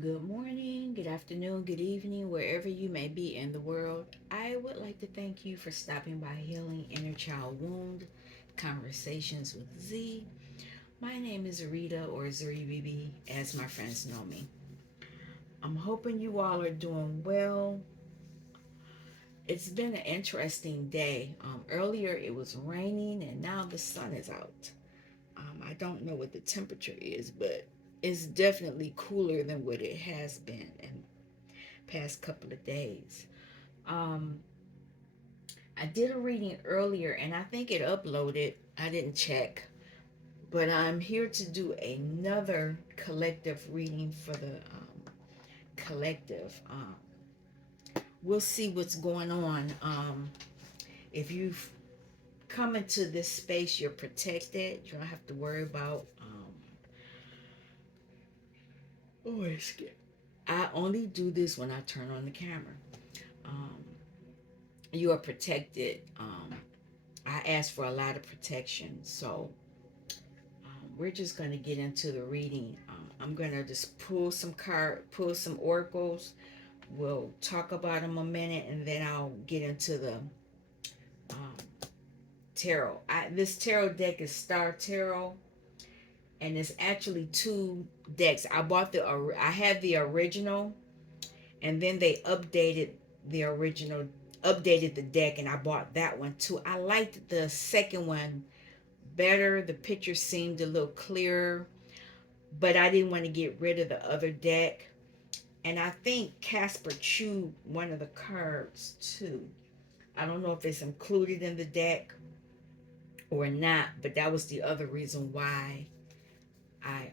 Good morning, good afternoon, good evening, wherever you may be in the world. I would like to thank you for stopping by Healing Inner Child Wound Conversations with Z. My name is Rita, or Zuri BB, as my friends know me. I'm hoping you all are doing well. It's been an interesting day. Earlier it was raining, and now the sun is out. I don't know what the temperature is, but it's definitely cooler than what it has been in past couple of days. Um, I did a reading earlier and I think it uploaded. I didn't check, but I'm here to do another collective reading for the collective. We'll see what's going on. If you've come into this space, you're protected. You don't have to worry about. Oh, it's scared. I only do this when I turn on the camera. Um, you are protected. I ask for a lot of protection. So we're just going to get into the reading. I'm going to just pull some oracles. We'll talk about them a minute, and then I'll get into the um, tarot. This tarot deck is Star Tarot, and it's actually two decks. I had the original, and then they updated the deck, and I bought that one too. I liked the second one better. The picture seemed a little clearer, but I didn't want to get rid of the other deck. And I think Casper chewed one of the cards too. I don't know if it's included in the deck or not, but that was the other reason why I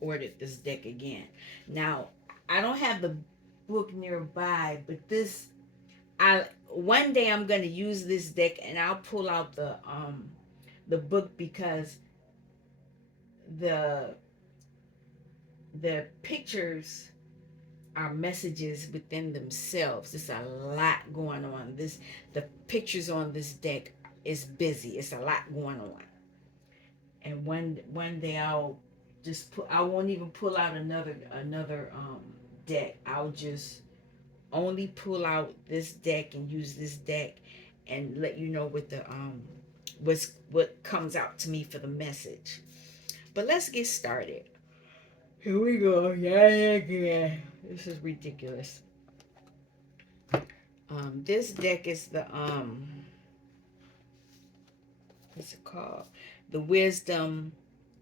ordered this deck again. Now, I don't have the book nearby, but I one day I'm gonna use this deck and I'll pull out the book because the the pictures are messages within themselves. There's a lot going on. The pictures on this deck is busy. It's a lot going on. And one day I won't even pull out another deck. I'll just only pull out this deck and use this deck and let you know what comes out to me for the message. But let's get started. Here we go. Yeah. This is ridiculous. This deck is the what's it called? The Wisdom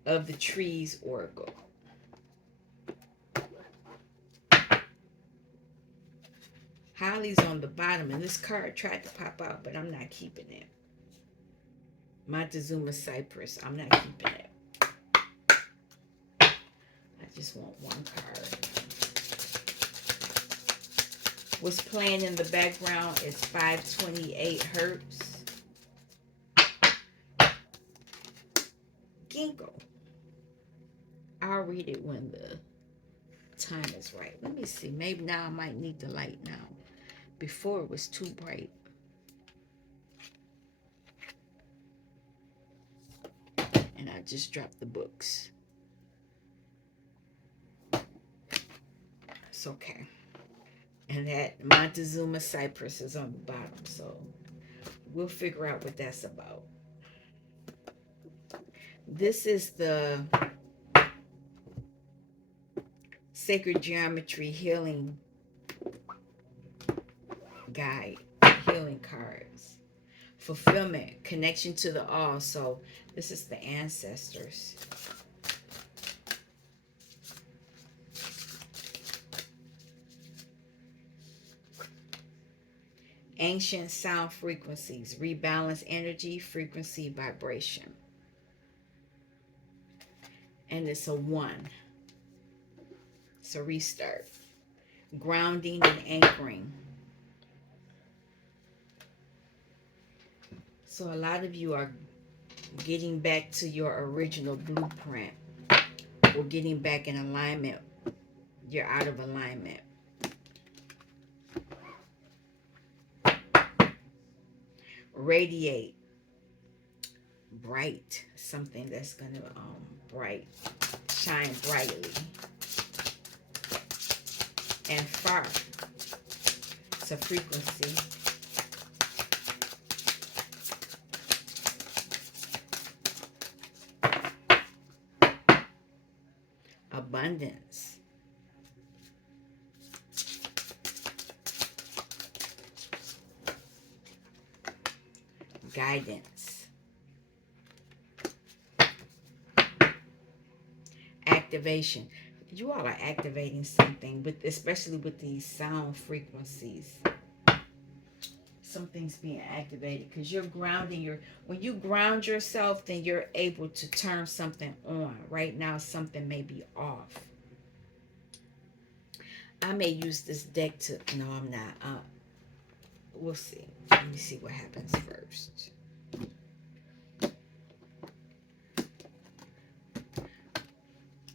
of the Trees Oracle. Holly's on the bottom, and this card tried to pop out, but I'm not keeping it. Montezuma Cypress. I'm not keeping it. I just want one card. What's playing in the background is 528 hertz. Ginkgo. I'll read it when the time is right. Let me see. Maybe now I might need the light now. Before it was too bright. And I just dropped the books. It's okay. And that Montezuma Cypress is on the bottom. So we'll figure out what that's about. This is the Sacred Geometry Healing Guide, healing cards. Fulfillment, connection to the all. So this is the ancestors. Ancient sound frequencies, rebalance energy, frequency, vibration. And it's a one. It's a restart. Grounding and anchoring. So a lot of you are getting back to your original blueprint or getting back in alignment. You're out of alignment. Radiate. Bright. Something that's going to bright. shine brightly. And far. It's a frequency. Abundance. Guidance. Activation. You all are activating something, with especially with these sound frequencies. Something's being activated because you're grounding your, when you ground yourself, then you're able to turn something on. Right now something may be off. I may use this deck to, no, I'm not. We'll see. Let me see what happens first.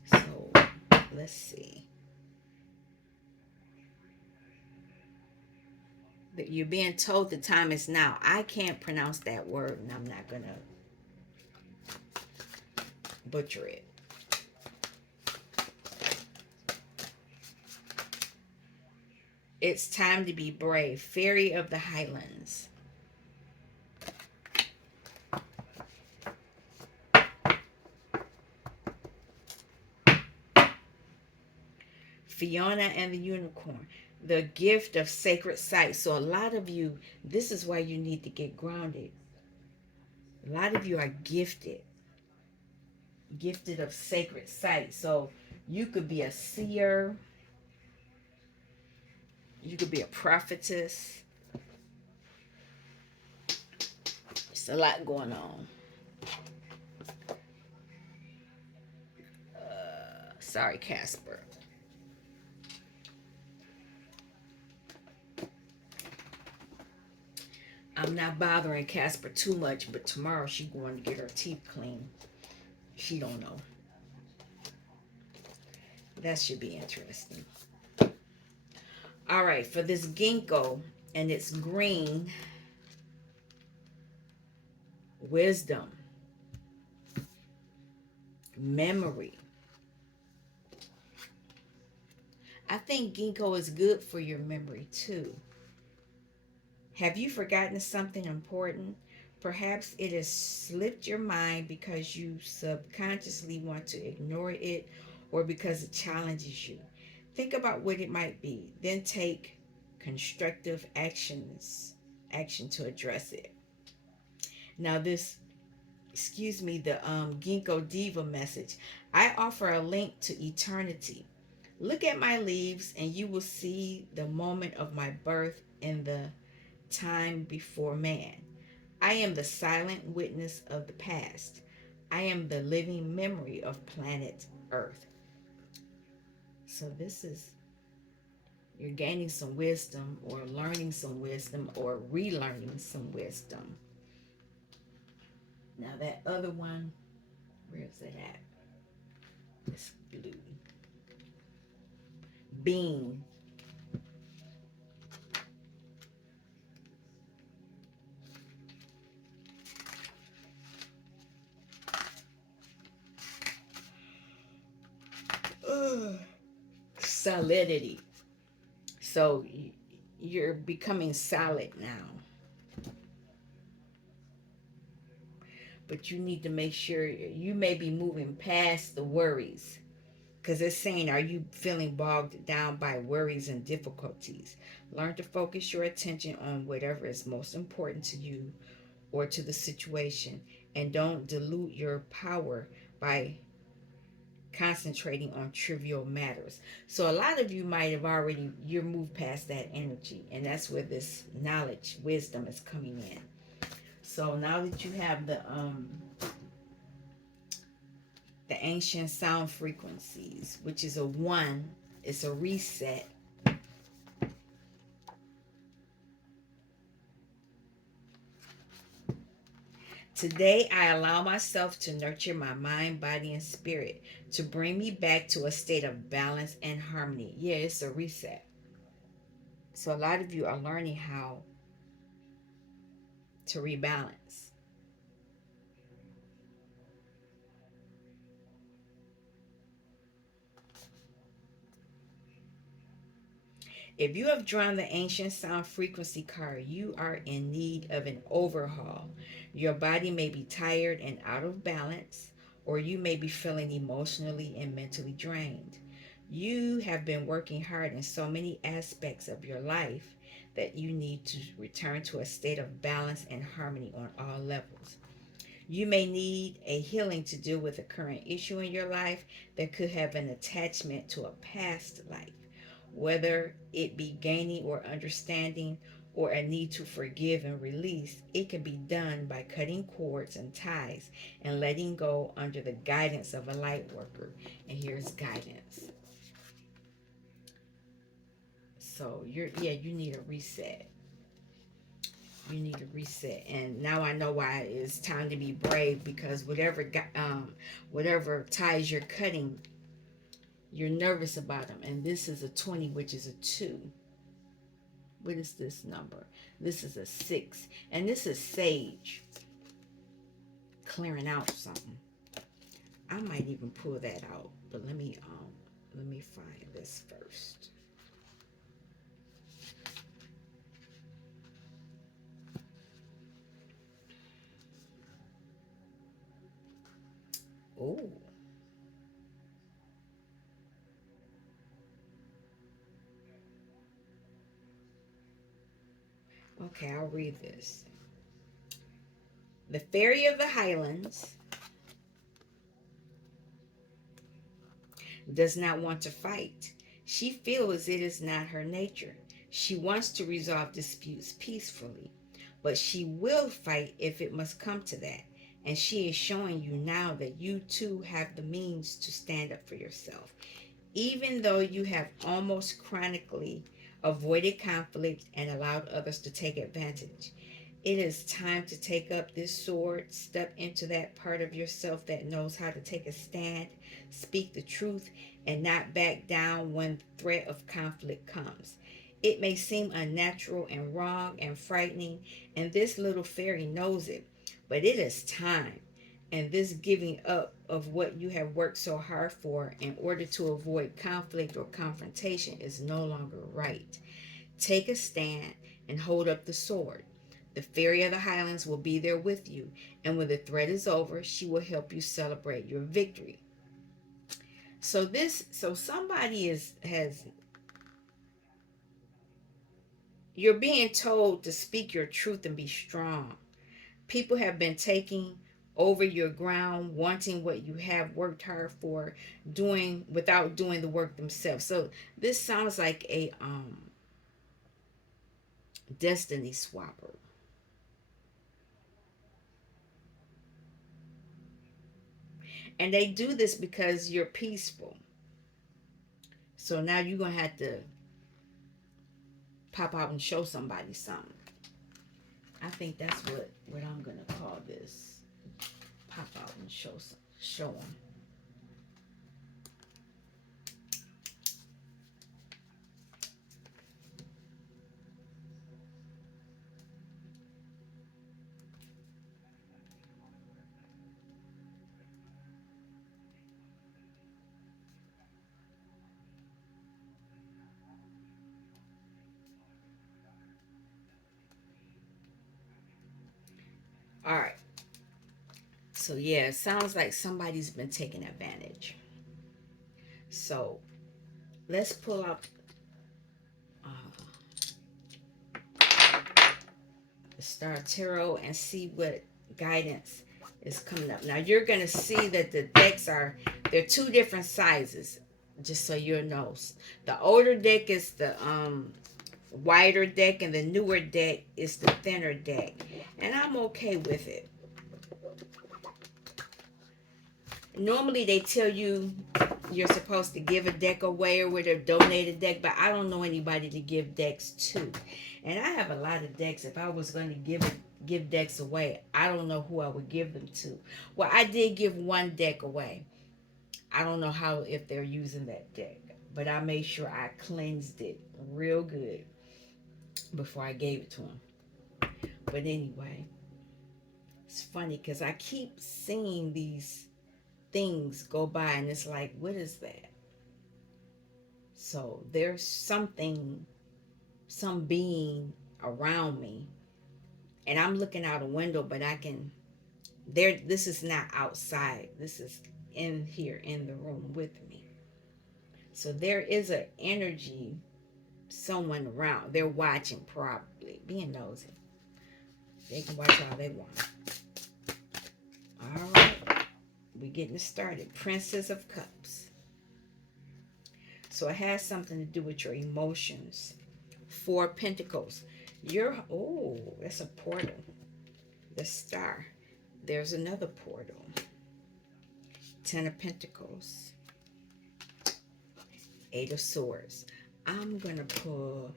So let's see. That you're being told the time is now. I can't pronounce that word, and I'm not gonna butcher it. It's time to be brave. Fairy of the Highlands. Fiona and the Unicorn. The gift of sacred sight. So a lot of you, this is why you need to get grounded. A lot of you are gifted. Gifted of sacred sight. So you could be a seer. You could be a prophetess. It's a lot going on. Sorry, Casper. I'm not bothering Casper too much, but tomorrow she's going to get her teeth cleaned. She don't know. That should be interesting. All right, for this ginkgo, and it's green, wisdom, memory. I think ginkgo is good for your memory too. Have you forgotten something important? Perhaps it has slipped your mind because you subconsciously want to ignore it or because it challenges you. Think about what it might be, then take constructive action to address it. Now this, excuse me, the Ginkgo Diva message. I offer a link to eternity. Look at my leaves and you will see the moment of my birth in the time before man. I am the silent witness of the past. I am the living memory of planet Earth. So this is, you're gaining some wisdom or learning some wisdom or relearning some wisdom. Now that other one, where is it at? This blue. Bean. Ugh. Solidity. So you're becoming solid now. But you need to make sure you may be moving past the worries. Because it's saying, are you feeling bogged down by worries and difficulties? Learn to focus your attention on whatever is most important to you or to the situation. And don't dilute your power by concentrating on trivial matters. So a lot of you might have already, you're moved past that energy. And that's where this knowledge, wisdom is coming in. So now that you have the ancient sound frequencies, which is a one, it's a reset. Today, I allow myself to nurture my mind, body, and spirit to bring me back to a state of balance and harmony. Yeah, it's a reset. So, a lot of you are learning how to rebalance. If you have drawn the ancient sound frequency card, you are in need of an overhaul. Your body may be tired and out of balance, or you may be feeling emotionally and mentally drained. You have been working hard in so many aspects of your life that you need to return to a state of balance and harmony on all levels. You may need a healing to deal with a current issue in your life that could have an attachment to a past life, whether it be gaining or understanding or a need to forgive and release. It can be done by cutting cords and ties and letting go under the guidance of a light worker. And here's guidance. So you need a reset. You need a reset. And now I know why it's time to be brave, because whatever ties you're cutting, you're nervous about them. And this is a 20, which is a 2. What is this number? This is a 6. And this is sage clearing out something. I might even pull that out. But let me find this first. Oh, okay, I'll read this. The Fairy of the Highlands does not want to fight. She feels it is not her nature. She wants to resolve disputes peacefully, but she will fight if it must come to that. And she is showing you now that you too have the means to stand up for yourself. Even though you have almost chronically avoided conflict and allowed others to take advantage, it is time to take up this sword, step into that part of yourself that knows how to take a stand, speak the truth, and not back down when threat of conflict comes. It may seem unnatural and wrong and frightening, and this little fairy knows it, but it is time. And this giving up of what you have worked so hard for in order to avoid conflict or confrontation is no longer right. Take a stand and hold up the sword. The Fairy of the Highlands will be there with you, and when the threat is over, she will help you celebrate your victory. So somebody is has you're being told to speak your truth and be strong. People have been taking over your ground, wanting what you have worked hard for, doing without doing the work themselves. So this sounds like a destiny swapper. And they do this because you're peaceful. So now you're gonna have to pop out and show somebody something. I think that's what I'm gonna call this. Pop out and show them. All right. So yeah, it sounds like somebody's been taking advantage. So let's pull up uh, the Star Tarot and see what guidance is coming up. Now you're gonna see that the decks they're two different sizes. Just so you know, the older deck is the wider deck, and the newer deck is the thinner deck, and I'm okay with it. Normally they tell you you're supposed to give a deck away or with a donated deck, but I don't know anybody to give decks to, and I have a lot of decks. If I was going to give decks away, I don't know who I would give them to. Well, I did give one deck away. I don't know how, if they're using that deck, but I made sure I cleansed it real good before I gave it to them. But anyway, it's funny because I keep seeing these things go by, and it's like, what is that? So there's something. some being around me, and I'm looking out a window, but I can there this is not outside. This is in here in the room with me. So there is an energy, someone around. They're watching, probably being nosy. They can watch all they want. All right, we're getting started. Princess of Cups. So it has something to do with your emotions. Four Pentacles. Oh, that's a portal. The Star. There's another portal. Ten of Pentacles. Eight of Swords. I'm going to pull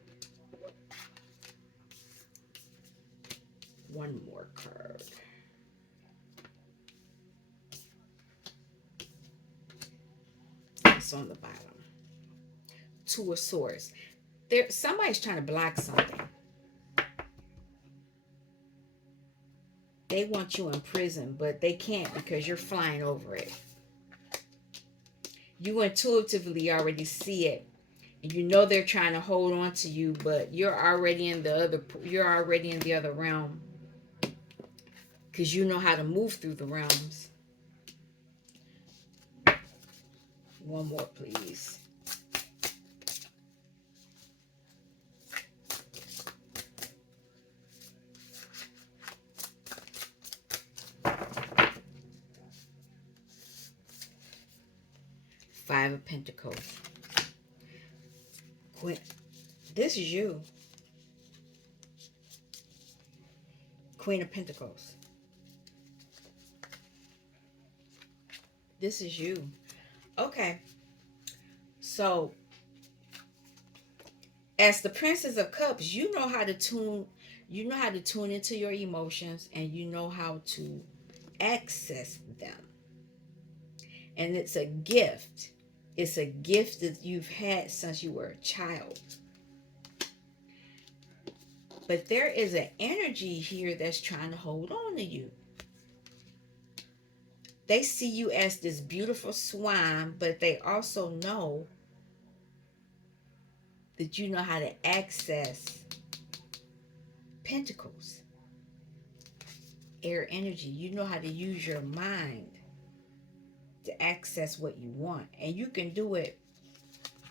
one more card. It's on the bottom. Two of Swords. Somebody's trying to block something. They want you in prison, but they can't because you're flying over it. You intuitively already see it. And you know they're trying to hold on to you, but you're already in the other realm. Because you know how to move through the realms. One more, please. Five of Pentacles. Queen. This is you. Queen of Pentacles. This is you. Okay. So, as the Princess of Cups, you know how to tune into your emotions, and you know how to access them. And it's a gift. It's a gift that you've had since you were a child. But there is an energy here that's trying to hold on to you. They see you as this beautiful swan, but they also know that you know how to access pentacles, air energy. You know how to use your mind to access what you want. And you can do it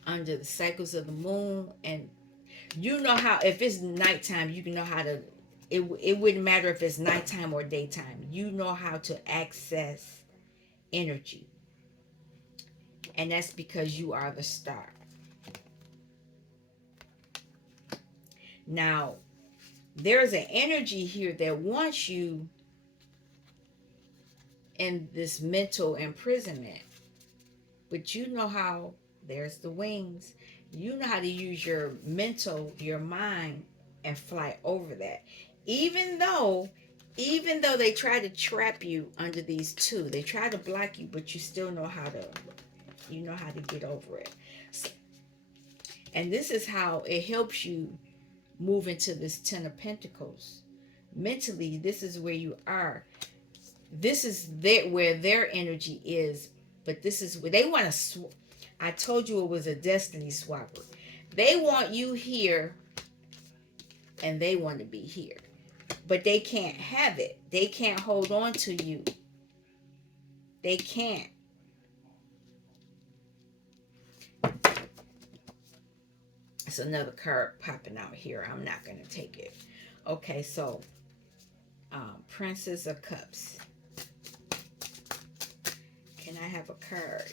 under the cycles of the moon. And you know how, if it's nighttime, you can know how to, it wouldn't matter if it's nighttime or daytime. You know how to access energy. And that's because you are the star. Now, there's an energy here that wants you in this mental imprisonment. But you know how, there's the wings. You know how to use your mind, and fly over that. Even though they try to trap you under these two, they try to block you, but you still know how to, get over it. And this is how it helps you move into this Ten of Pentacles. Mentally, this is where you are. This is where their energy is, but this is where they want to. I told you it was a destiny swapper. They want you here, and they want to be here, but they can't have it. They can't hold on to you. They can't. It's another card popping out here. I'm not going to take it. Okay, so Princess of Cups. Can I have a card?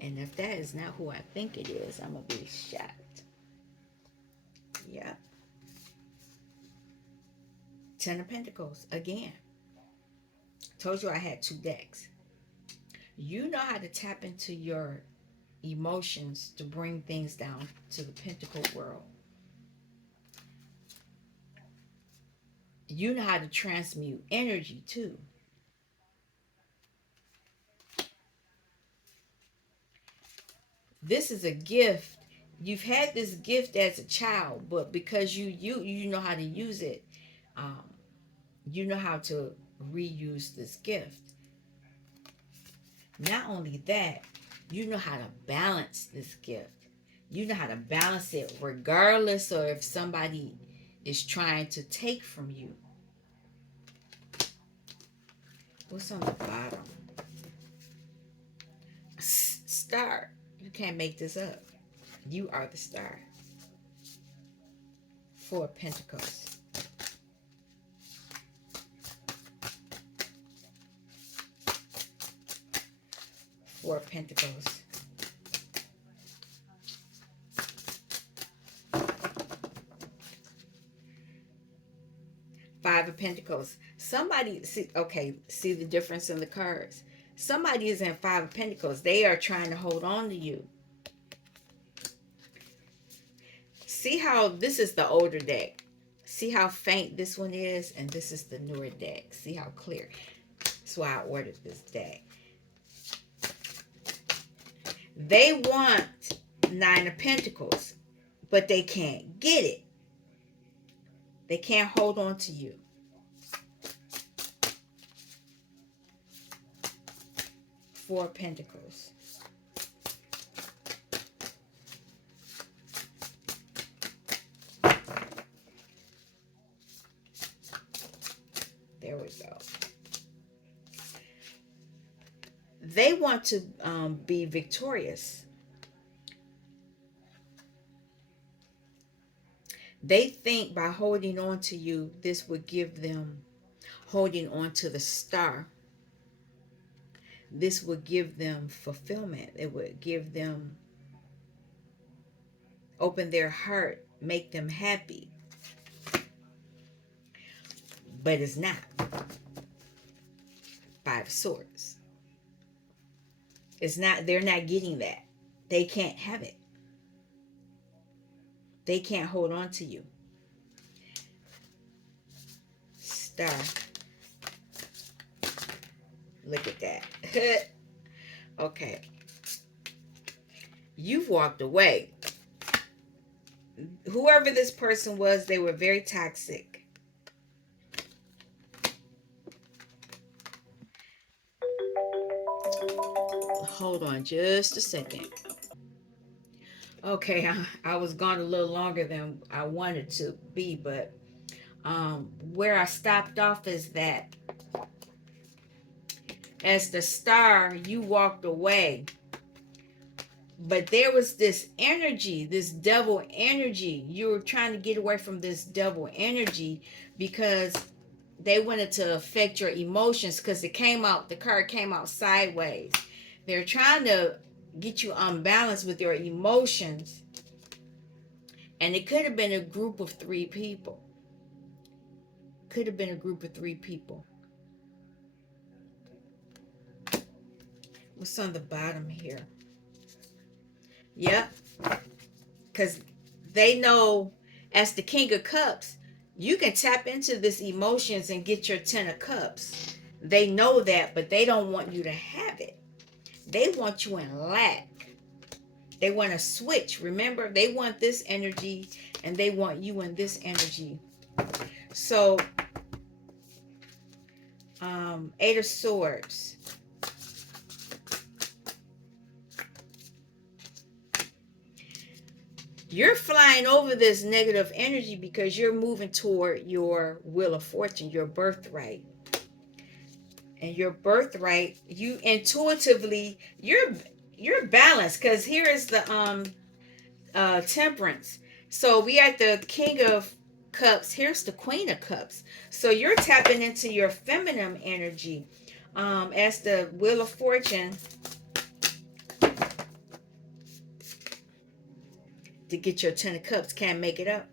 And if that is not who I think it is, I'm going to be shocked. Yep. Ten of Pentacles again. Told you I had two decks. You know how to tap into your emotions to bring things down to the pentacle world. You know how to transmute energy too. This is a gift. You've had this gift as a child, but because you know how to use it, you know how to reuse this gift. Not only that, you know how to balance this gift. You know how to balance it regardless of if somebody is trying to take from you. What's on the bottom? Star. You can't make this up. You are the star. Four of Pentacles. Four of Pentacles. Five of Pentacles. Somebody, see, okay, see the difference in the cards. Somebody is in Five of Pentacles. They are trying to hold on to you. See how this is the older deck. See how faint this one is, and this is the newer deck. See how clear. That's why I ordered this deck. They want Nine of Pentacles, but they can't get it. They can't hold on to you. Four of Pentacles. There we go. They want to be victorious. They think by holding on to you, this would give them, holding on to the star, this would give them fulfillment. It would give them, open their heart, make them happy. But it's not. Five of Swords. It's not, they're not getting that. They can't have it. They can't hold on to you. Star. Look at that. Okay. You've walked away. Whoever this person was, they were very toxic. Hold on just a second. Okay, I was gone a little longer than I wanted to be, but where I stopped off is that as the star, you walked away. But there was this energy, this devil energy. You were trying to get away from this devil energy because they wanted to affect your emotions, because it came out, the card came out sideways. They're trying to get you unbalanced with your emotions. And it could have been a group of three people. Could have been a group of three people. What's on the bottom here? Yep. Because they know, as the King of Cups, you can tap into this emotions and get your Ten of Cups. They know that, but they don't want you to have it. They want you in lack. They want to switch. Remember, they want this energy and they want you in this energy. So, Eight of Swords. You're flying over this negative energy because you're moving toward your wheel of fortune, your birthright. And your birthright, you intuitively, you're balanced, because here is the Temperance. So we at the King of Cups. Here's the Queen of Cups. So you're tapping into your feminine energy. As the Wheel of Fortune, to get your Ten of Cups, can't make it up.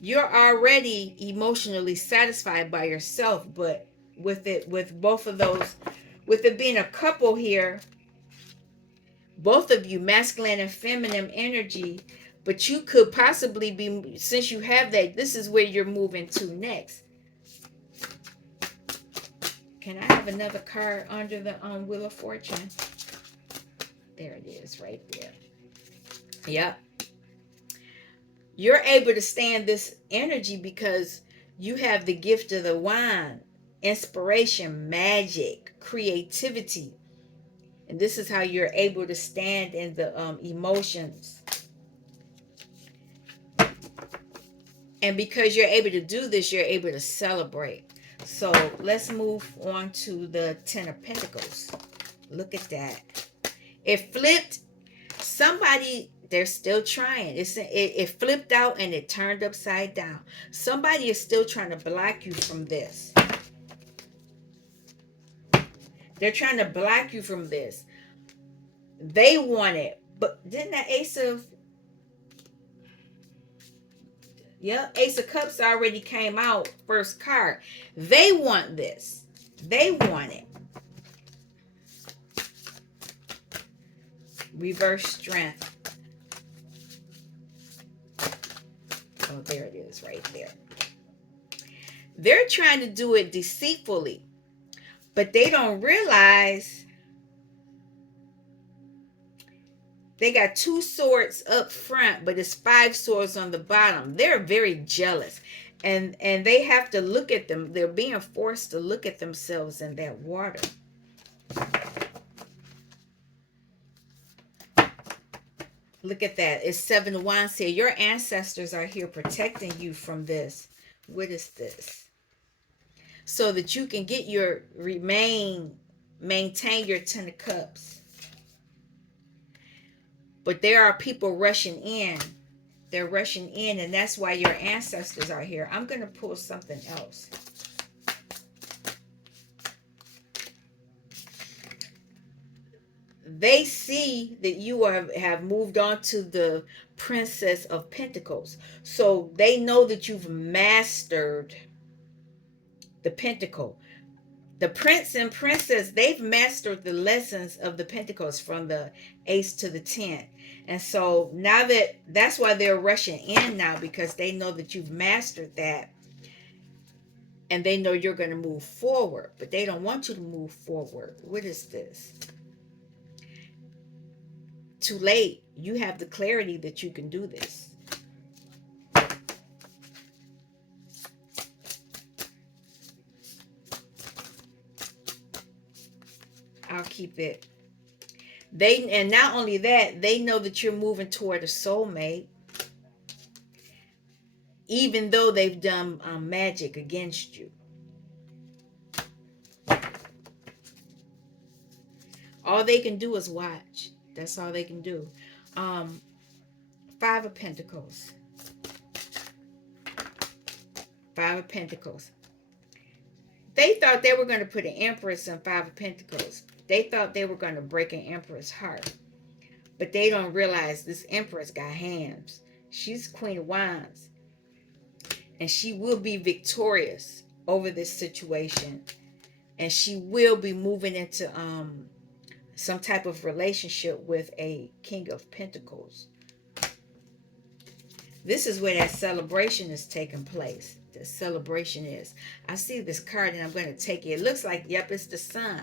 You're already emotionally satisfied by yourself, but with both of those, with it being a couple here, both of you, masculine and feminine energy, but you could possibly be, since you have that, this is where you're moving to next. Can I have another card under the Wheel of Fortune? There it is, right there. Yep. You're able to stand this energy because you have the gift of the wand, inspiration, magic, creativity. And this is how you're able to stand in the emotions. And because you're able to do this, you're able to celebrate. So let's move on to the Ten of Pentacles. Look at that. It flipped. Somebody, they're still trying. It flipped out and it turned upside down. Somebody is still trying to block you from this. They're trying to block you from this. They want it. But didn't that Ace of Cups already came out first card. They want this. They want it. Reverse Strength. Oh, there it is right there. They're trying to do it deceitfully, but they don't realize they got 2 swords up front, but it's 5 swords on the bottom. They're very jealous. And they have to look at them. They're being forced to look at themselves in that water. Look at that. It's 7 of Wands here. Your ancestors are here protecting you from this. What is this? So that you can get your maintain your 10 of Cups. But there are people rushing in. They're rushing in, and that's why your ancestors are here. I'm going to pull something else. They see that you have moved on to the Princess of Pentacles. So they know that you've mastered the Pentacle. The Prince and Princess, they've mastered the lessons of the Pentacles from the Ace to the 10. And so now that's why they're rushing in now, because they know that you've mastered that. And they know you're going to move forward, but they don't want you to move forward. What is this? Too late. You have the clarity that you can do this. I'll keep it. And not only that, they know that you're moving toward a soulmate, even though they've done magic against you. All they can do is watch. That's all they can do. 5 of Pentacles. 5 of Pentacles. They thought they were going to put an Empress in 5 of Pentacles. They thought they were going to break an Empress' heart. But they don't realize this Empress got hands. She's Queen of Wands. And she will be victorious over this situation. And she will be moving into some type of relationship with a King of Pentacles. This is where that celebration is taking place. The celebration is. I see this card and I'm going to take it. It looks like, yep, it's the Sun.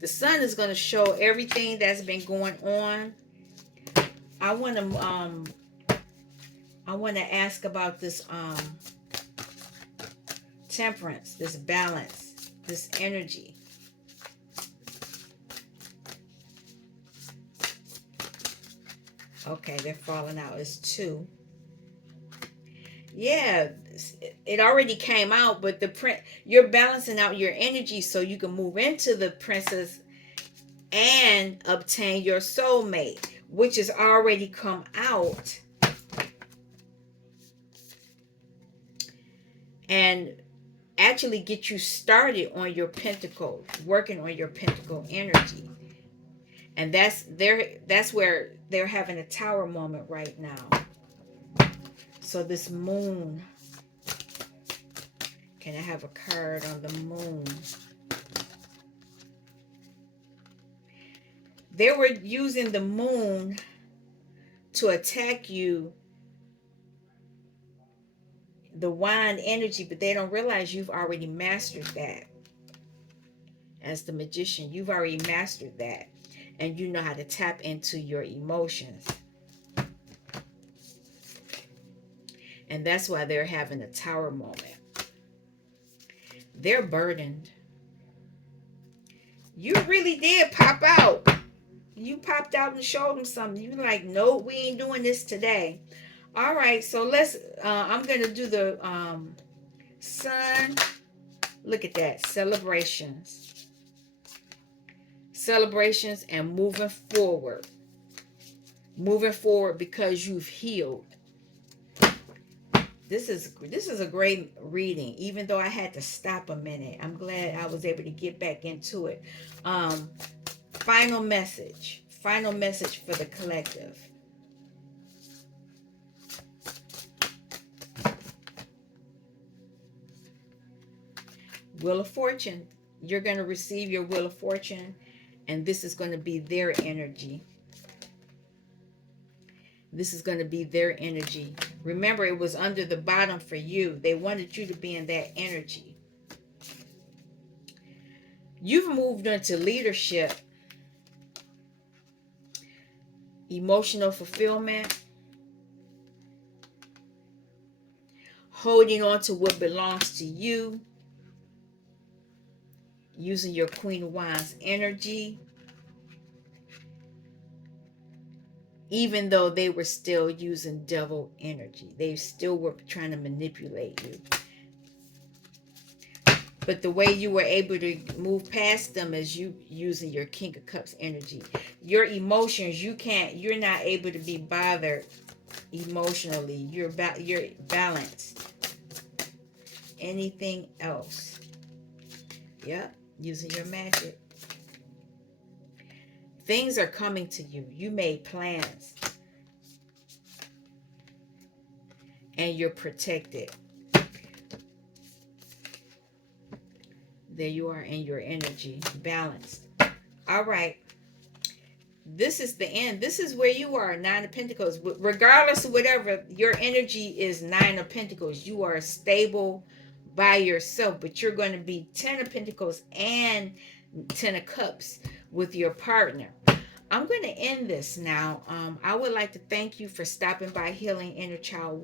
The Sun is going to show everything that's been going on. I want to ask about this temperance, this balance, this energy. Okay, they're falling out. It's 2. Yeah, it already came out, but you're balancing out your energy so you can move into the Princess and obtain your soulmate, which has already come out. And actually get you started on your pentacle, working on your pentacle energy. And that's where they're having a tower moment right now. So this moon, can I have a card on the moon? They were using the moon to attack you, the wand energy, but they don't realize you've already mastered that. As the Magician, you've already mastered that. And you know how to tap into your emotions. And that's why they're having a tower moment. They're burdened. You really did pop out. You popped out and showed them something. You like, no, we ain't doing this today. All right, so let's. I'm gonna do the sun. Look at that, celebrations, and moving forward because you've healed. This is a great reading, even though I had to stop a minute. I'm glad I was able to get back into it. Um, final message for the collective. Wheel of Fortune. You're going to receive your Wheel of Fortune, and this is going to be their energy. This is going to be their energy. Remember, it was under the bottom for you. They wanted you to be in that energy. You've moved into leadership, emotional fulfillment, holding on to what belongs to you, using your Queen of Wands energy, even though they were still using devil energy. They still were trying to manipulate you. But the way you were able to move past them is you using your King of Cups energy. Your emotions, you're not able to be bothered emotionally. You're balanced. Anything else? Yep, using your magic. Things are coming to you. You made plans and you're protected. There you are in your energy, balanced. All right. This is the end. This is where you are, Nine of Pentacles. Regardless of whatever, your energy is Nine of Pentacles. You are stable by yourself, but you're going to be Ten of Pentacles and Ten of Cups with your partner. I'm going to end this now. I would like to thank you for stopping by Healing Inner Child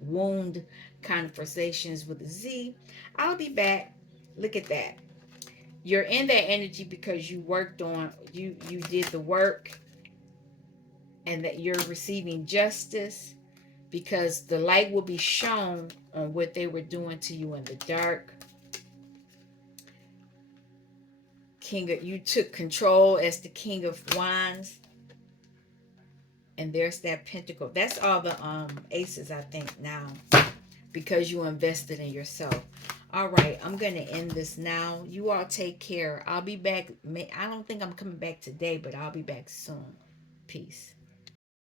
Wound Conversations with Z. I'll be back. Look at that. You're in that energy because you worked on, you did the work, and that you're receiving justice because the light will be shown on what they were doing to you in the dark. You took control as the King of Wands. And there's that pentacle. That's all the aces, I think, now, because you invested in yourself. All right, I'm going to end this now. You all take care. I'll be back. I don't think I'm coming back today, but I'll be back soon. Peace.